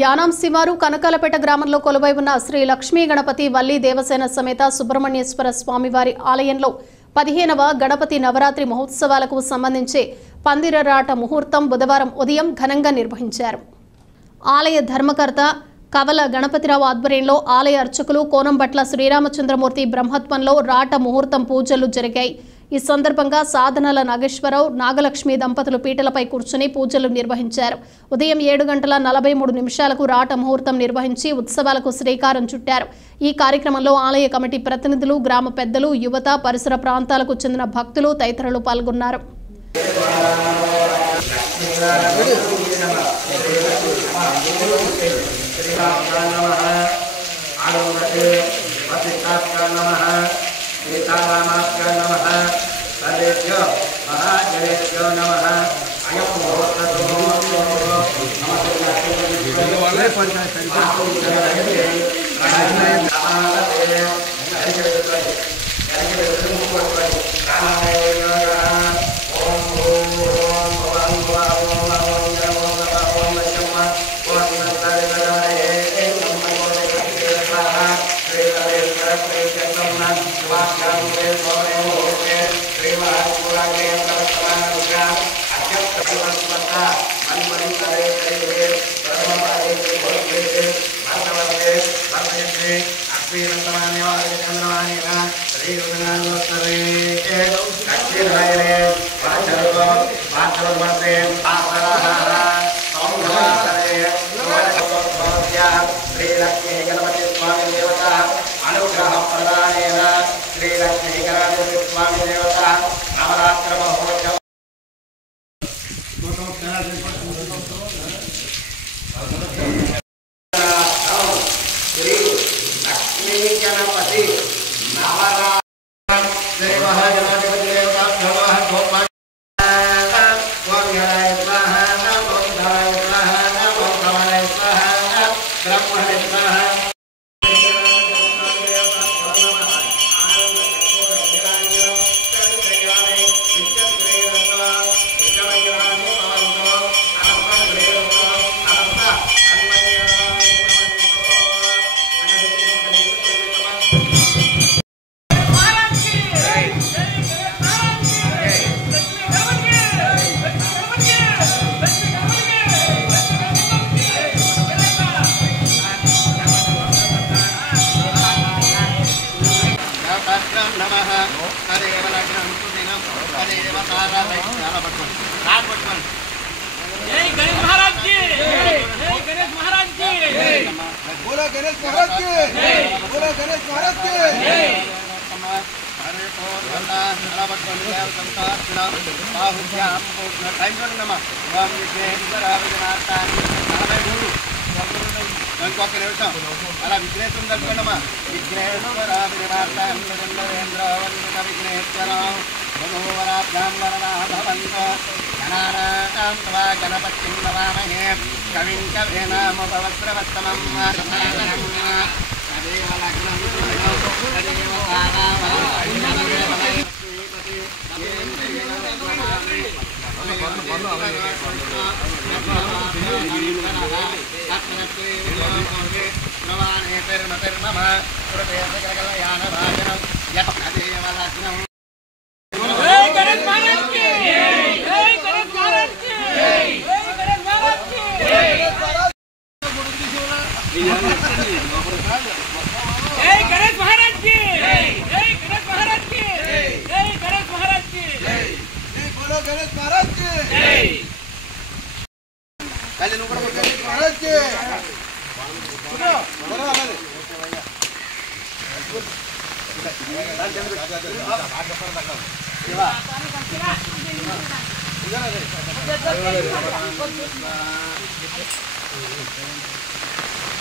యానాం శివారు కనకాలపేట గ్రామంలో కొలువై ఉన్న శ్రీ లక్ష్మీ గణపతి వల్లి దేవసేన సమేత సుబ్రహ్మణ్యేశ్వర స్వామివారి ఆలయంలో 15వ గణపతి నవరాత్రి మహోత్సవాలకు సంబంధించి పందిరరాట ముహూర్తం బుధవారం ఉదయం ఘనంగా నిర్వహించారు. ఆలయ ధర్మకర్త కవల గణపతిరావు ఆధ్వర్యంలో ఆలయ అర్చకులు కోనంబట్ల శ్రీరామచంద్రమూర్తి బ్రహ్మత్వంలో రాట ముహూర్తం పూజలు జరిగాయి. ఈ సందర్భంగా సాధనల నాగేశ్వరరావు నాగలక్ష్మి దంపతులు పీటలపై కూర్చుని పూజలు నిర్వహించారు. ఉదయం 7:43 రాట ముహూర్తం నిర్వహించి ఉత్సవాలకు శ్రీకారం చుట్టారు. ఈ కార్యక్రమంలో ఆలయ కమిటీ ప్రతినిధులు, గ్రామ పెద్దలు, యువత, పరిసర ప్రాంతాలకు చెందిన భక్తులు తదితరులు పాల్గొన్నారు.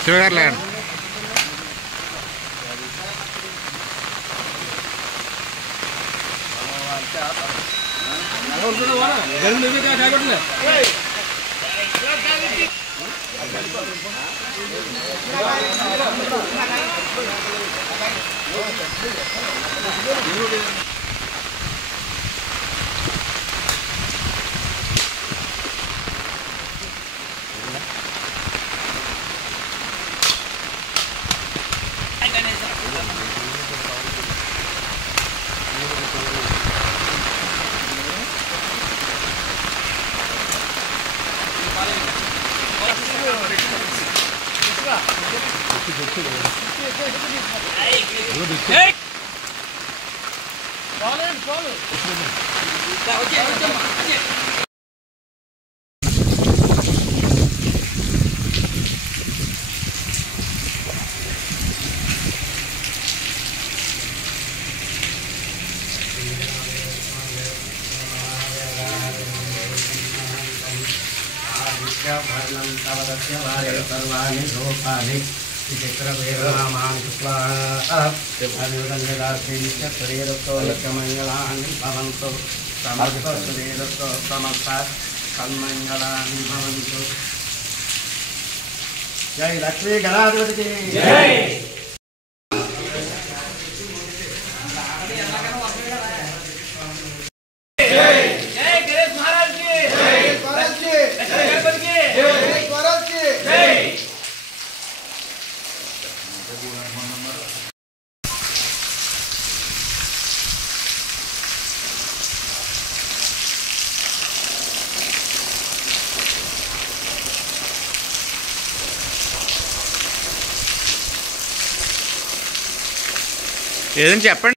Switzerland. सर्वाणि रूपाणि चित्रवेदनामानि शरीरस्थोलक्ष्यमङ्गलानि भवन्तु समस्त शरीरस्थो समस्त सन्मङ्गलानि भवन्तु। जय लक्ष्मी गणाधिपति की जय। ఏదని చెప్పండి.